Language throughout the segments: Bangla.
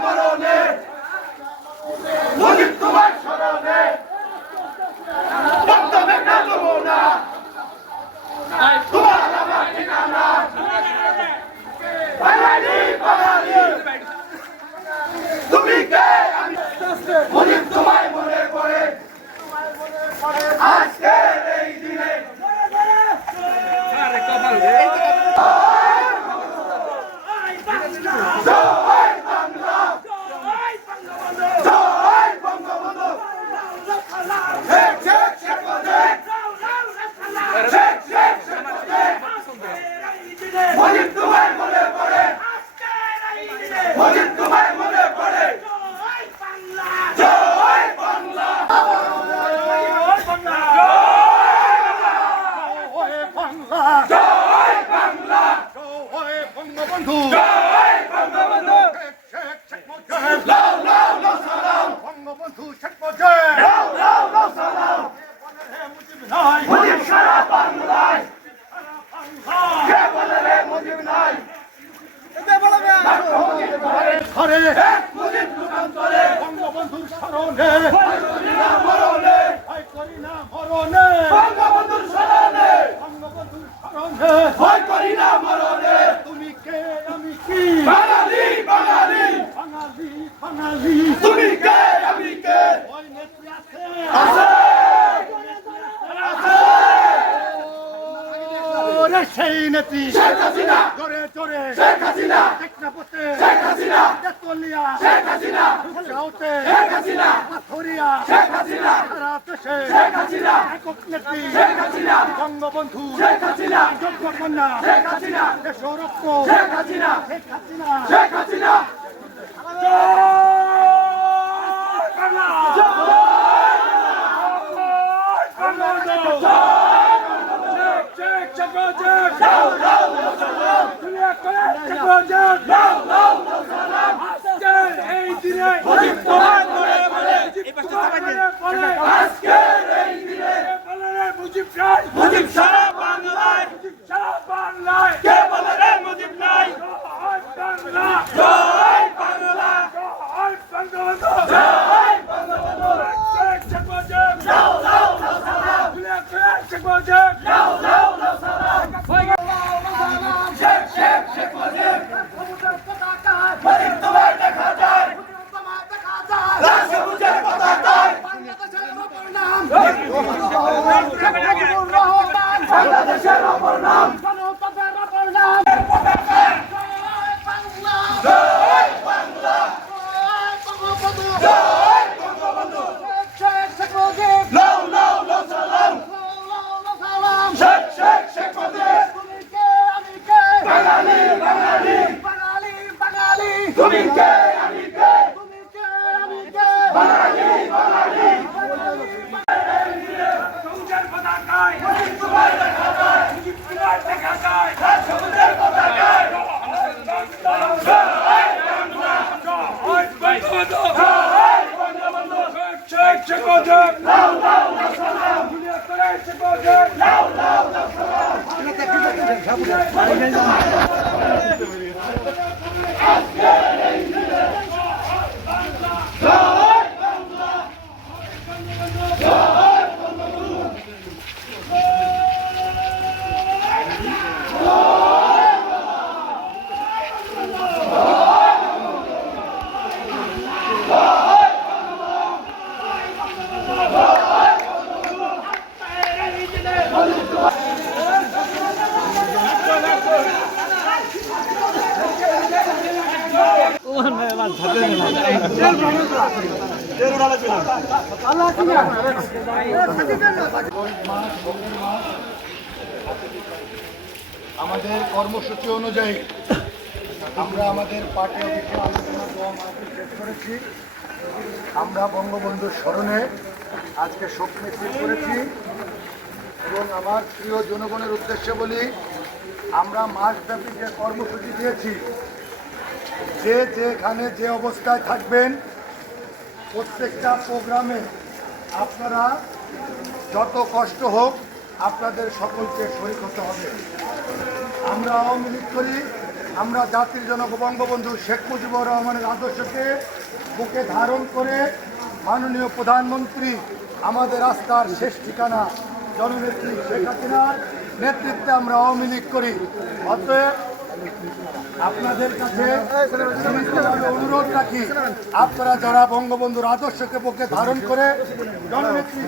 মরণে মুজিব তোমার স্মরণে বক্তব্যে না দেবো না তোমার আমার ঠিকানা বাঙালি বাঙালি তুমি কে আমি মুজিব তোমায় মনে করে আজকের এই দিনে জয় বাংলা জয় বঙ্গবন্ধু শেখ শেখ শেখ মুজিব শেখ শেখ শেখ মুজিব মুজিব তোমায় মনে পড়ে মুজিব তোমায় মনে পড়ে জয় বাংলা জয় বাংলা বঙ্গবন্ধু জয় বঙ্গবন্ধু শেখ শেখ মুজিব লাও লাও লাও সালাম বঙ্গবন্ধু শেখ মুজিব লাও লাও লাও সালাম নাই মুজিব সারা বাংলায় কে বলে রে মুজিব নাই ঘরে। বঙ্গবন্ধুর স্মরণে। মরণে ভয় করি না মরণে। বঙ্গবন্ধুর স্মরণে। বঙ্গবন্ধুর স্মরণে। ভয় করি না মরণে। তুমি কে? আমি কি? বাঙালি বাঙালি। বাঙালি বাঙালি তুমি কে আমি কে ওই নেত্রী আছে আছে ওরে সেই নেত্রী শেখ হাসিনা জোরে জোরে শেখ হাসিনা টেকনাপতে শেখ হাসিনা তেতুলিয়া শেখ হাসিনা শেখ হাসিনা পাথরিয়া শেখ হাসিনা সারা দেশে শেখ হাসিনা একক নেত্রী শেখ হাসিনা বঙ্গবন্ধু শেখ হাসিনা যোগ্য কন্যা শেখ হাসিনা শেখ হাসিনা শেখ হাসিনা শেখ হাসিনা মুজিব তোমার মনে পড়ে আজকের এই দিনে মুজিব সারা বাংলায় কে বলে রে মুজিব নাই জয় বাংলা জয় বঙ্গবন্ধু লাও লাও লাও সালাম লাও লাও লাও সালাম শেখ শেখ শেখ মুজিব মুজিব তোমার দেখা যায় লাল সবুজের পতাকায় বাংলাদেশের অপর নাম জয় বাংলা জয় বঙ্গবন্ধু লাও লাও লাও সালাম শেখ শেখ শেখ মুজিব বাঙালি বাঙালি তুমি কে আমি কে বাঙালি বাঙালি তোমার দেখা যায় লাল সবুজের পতাকায় জয় বাংলা জয় বঙ্গবন্ধু লাও লাও লাও সালাম লাও লাও লাও সালাম জয় বাংলা জয় বঙ্গবন্ধু আমাদের কর্মসূচি অনুযায়ী আমরা আমাদের পার্টি অফিসে আলোচনা শেষ করেছি। আমরা বঙ্গবন্ধুর স্মরণে আজকে শোক মিছিল করেছি এবং আমার প্রিয় জনগণের উদ্দেশ্যে বলি, আমরা মাসব্যাপী যে কর্মসূচি দিয়েছি, যে যেখানে যে অবস্থায় থাকবেন প্রত্যেকটা প্রোগ্রামে আপনারা যত কষ্ট হোক আপনাদের সকলকে শরীর হতে হবে। আমরা আওয়ামী লীগ করি, আমরা জাতির জনক বঙ্গবন্ধু শেখ মুজিবুর রহমানের আদর্শকে বুকে ধারণ করে মাননীয় প্রধানমন্ত্রী, আমাদের রাস্তার শেষ ঠিকানা জননেত্রী শেখ হাসিনার নেতৃত্বে আমরা আওয়ামী লীগ করি। অতএব আপনাদের কাছে অনুরোধ রাখি, আপনারা যারা বঙ্গবন্ধুর আদর্শকে পক্ষে ধারণ করে জননেত্রী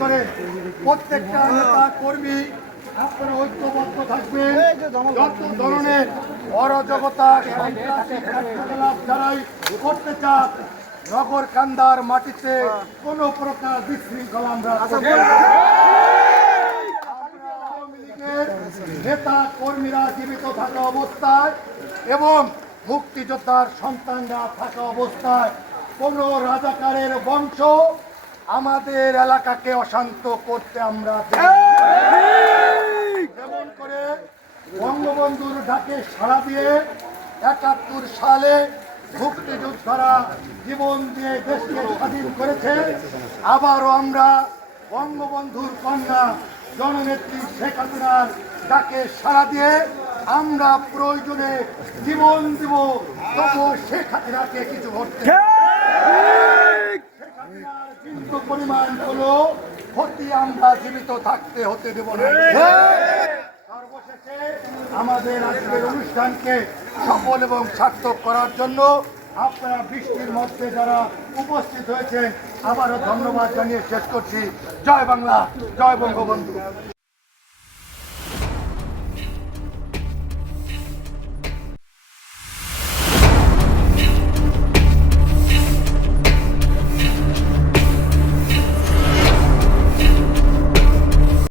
করে প্রত্যেকটা নেতা কর্মী, আপনারা ঐক্যবদ্ধ থাকবেন যত ধরনের অরাজকতা যারাই করতে চান, নগর কান্দার মাটিতে কোনো প্রকার বিশৃঙ্খলা। আমরা আওয়ামী লীগের নেতা কর্মীরা জীবিত থাকা অবস্থায় এবং মুক্তিযোদ্ধার সন্তানরা থাকা অবস্থায় কোন রাজাকারের বংশ আমাদের এলাকাকে অশান্ত করতে আমরা যেমন করে বঙ্গবন্ধুর ডাকে সাড়া দিয়ে একাত্তর সালে মুক্তিযোদ্ধারা জীবন দিয়ে দেশকে স্বাধীন করেছে, আবারও আমরা বঙ্গবন্ধুর কন্যা জননেত্রী শেখ হাসিনার ডাকে সাড়া দিয়ে আমরা প্রয়োজনে জীবন দিব। তবু শেখ হাসিনাকে কিছু ঘটতে কিন্তু পরিমাণ হলো ক্ষতি আমরা জীবিত থাকতে হতে দেব না। সর্বশেষে আমাদের আজকের অনুষ্ঠানকে সফল এবং সার্থক করার জন্য আপনারা বৃষ্টির মধ্যে যারা উপস্থিত হয়েছেন আবারও ধন্যবাদ জানিয়ে শেষ করছি। জয় বাংলা জয় বঙ্গবন্ধু।